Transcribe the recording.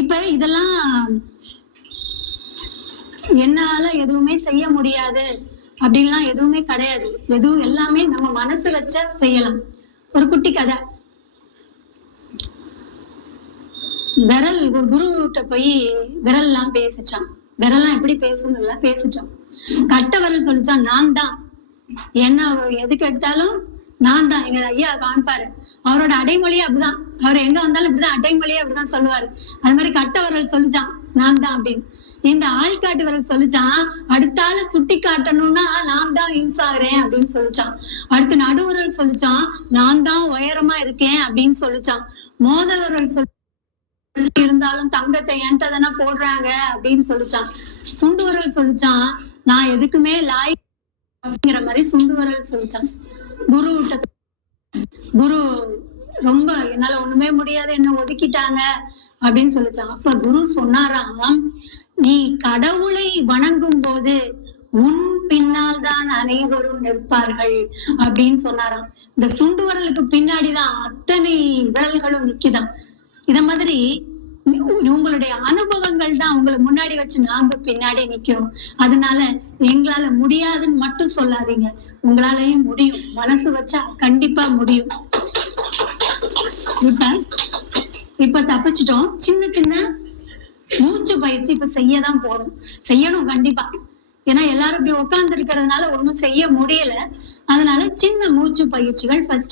இப்ப இதெல்லாம் என்னால எதுவுமே செய்ய முடியாது அப்படின்லாம் எதுவுமே கிடையாது. எதுவும் எல்லாமே நம்ம மனசு வச்சா செய்யலாம். ஒரு குட்டி கதை. விரல் ஒரு குருகிட்ட போய் விரல் எல்லாம் பேசிச்சான். விரல்லாம் எப்படி பேசணும்ல பேசிச்சான். கட்ட விரல் சொல்லிச்சான், நான் தான், என்ன எதுக்கு எடுத்தாலும் நான் தான். எங்க ஐயா காண்பாரு, அவரோட அடைமொழியே அப்படிதான். அவர் எங்க வந்தாலும் இப்படிதான் அடைமொழியே அப்படிதான் சொல்லுவாரு. அது மாதிரி கட்ட விரல் சொல்லிச்சான், நான் தான் அப்படின்னு. இந்த ஆள்காட்டு விரல் சொல்லிச்சான், அடுத்த ஆளு சுட்டி காட்டணும்னா நான் தான் யூஸ் ஆகுறேன் அப்படின்னு சொல்லிச்சான். அடுத்து நடுவிரல் சொல்லிச்சான், நான் தான் உயரமா இருக்கேன் அப்படின்னு சொல்லிச்சான். மோதல் விரல் சொல்லி இருந்தாலும் தங்கத்தை என்கிட்ட தானே போடுறாங்க அப்படின்னு சொல்லிச்சான். சுண்டு விரல் சொல்லிச்சான், நான் எதுக்குமே லாய் அப்படிங்கிற மாதிரி சுண்டு விரல் சொல்லிச்சான். குரு ரொம்ப என்னால ஒண்ணுமே முடியாது, என்ன ஒதுக்கிட்டாங்க அப்படின்னு சொல்லிச்சான். அப்ப குரு சொன்னாராம், நீ கடவுளை வணங்கும் போது உன் பின்னால் தான் அனைவரும் நிற்பார்கள் அப்படின்னு சொன்னாராம். இந்த சுண்டு விரலுக்கு பின்னாடிதான் அத்தனை விரல்களும் நிக்குதான். இத மாதிரி உங்களுடைய அனுபவங்கள் தான் உங்களை முன்னாடி வச்சு நாங்க பின்னாடி நிக்கிறோம். அதனால எங்களால முடியாதுன்னு மட்டும் சொல்லாதீங்க, உங்களாலையும் முடியும். மனசு வச்சா கண்டிப்பா முடியும். இப்ப தப்பிச்சிட்டோம். சின்ன சின்ன மூச்சு பயிற்சி இப்ப செய்யதான் போறோம். செய்யணும் கண்டிப்பா. ஏன்னா எல்லாரும் இப்படி உட்கார்ந்து இருக்கிறதுனால ஒண்ணும் செய்ய முடியல. அதனால சின்ன மூச்சு பயிற்சிகள் ஃபர்ஸ்ட்